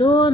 2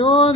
2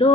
2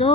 2